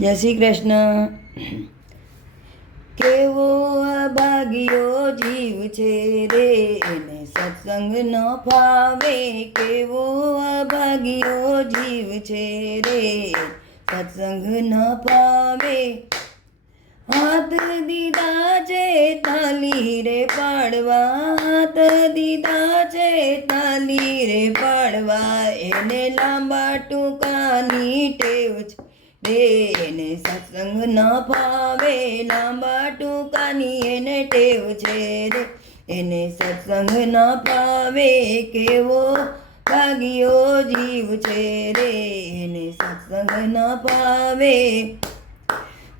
જય શ્રી કૃષ્ણ. કેવો અભાગ્યો જીવ છે રે, એને સત્સંગ ન ફાવે. કેવો અભાગ્યો જીવ છે રે, સત્સંગ ન ફાવે. હાથ દીધા છે તાલી રે પાડવા, હાથ દીધા છે તાલી રે પાડવા. એને લાંબા ટૂંકાની ટેવ છે. રે સત્સંગ ન ભાવે લાંબા ટૂંકાની એને ટેવ છે રે. એને સત્સંગ ન ભાવે કેવો ભાગ્યો જીવ છે રે. એને સત્સંગ ન ભાવે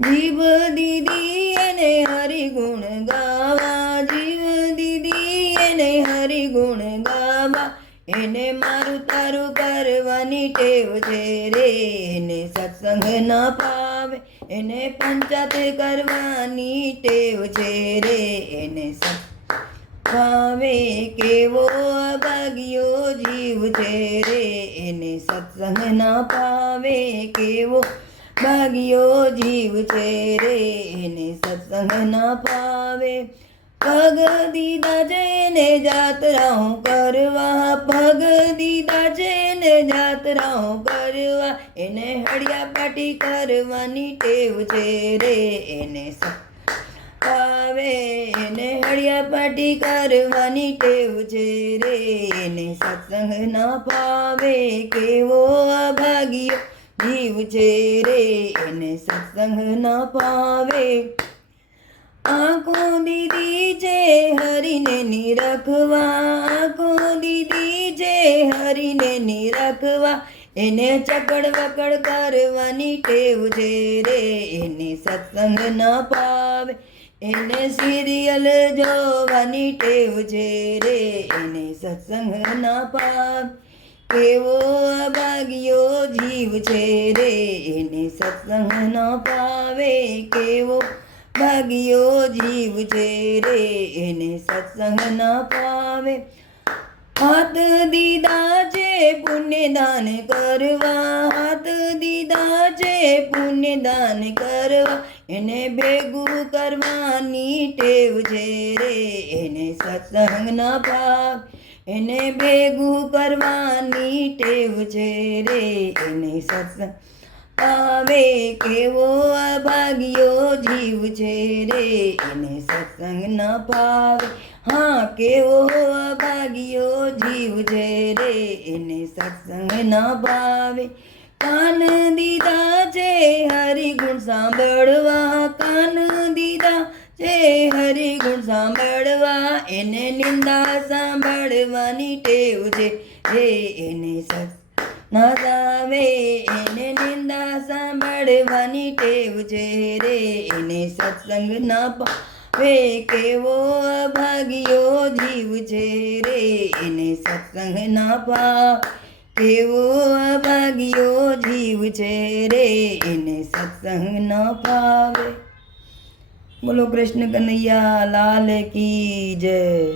જીવ દીદી એને હરિગુણ ગાવા, જીવ દીદી એને હરિગુણ ગાવા. એને મારું તારું કરવાની ટેવ છે રે. એને સત્સંગ ન પાવે એને પંચાયત કરવાની ટેવ છે રે. એને પાવે કેવો અભાગ્યો જીવ છે રે. એને સત્સંગ ના પાવે કેવો ભાગ્યો જીવ છે રે. એને સત્સંગ ના પાવે પગ દીધા જઈને જાત્રાઓ કરવા દીધા જેને જાતરાઓ કરવા, એને હળિયા પાટી કરવાની ટેવ છે રે, એને આવે, એને હળિયા પાટી કરવાની ટેવ છે રે, એને સત્સંગ ના પાવે કેવો અભાગ્યો જીવ છે રે, એને સત્સંગ ના પાવે આંખો દીદી જે હરીને નિરખવા, આંખો દીદી જે હરીને નિરખવા, એને ચકડ વકડ કરવાની ટેવ છે રે, એને સત્સંગ ન પાવે, એને સિરિયલ જોવાની ટેવ છે રે, એને સત્સંગ ન પાવે. કેવો અભાગ્યો જીવ છે રે, એને સત્સંગ ન પાવે, કેવો ભાગ્યો જીવ છે રે, એને સત્સંગ ન પાવે. હાથ દીધા છે પુણ્યદાન કરવા, હાથ દીધા છે પુણ્યદાન કરવા. એને ભેગું કરવાની ટેવ છે રે, એને સત્સંગ ન પાવ. એને ભેગું કરવાની ટેવ છે રે, એને સત્સંગ પાવે કેવો અભાગ્યો જીવ છે રે? એને સત્સંગ ન પાવે હા, કેવો અભાગ્યો જીવ છે રે? એને સત્સંગ ન ભાવે. કાન દીધા છે હરિગુણ સાંભળવા. કાન દીધા છે હરિગુણ સાંભળવા. એને નિંદા સાંભળવાની ટેવ છે. હે એને સત્સંગ ના સાવે એને નિંદા સાંભળવાની ટેવ છે રે. એને સત્સંગ ના પાવે કેવો અભાગ્યો જીવ છે રે. એને સત્સંગ ના પાવ કેવો અભાગ્યો જીવ છે રે. એને સત્સંગ ન પાવે. બોલો કૃષ્ણ કનૈયા, લાલ કી જય.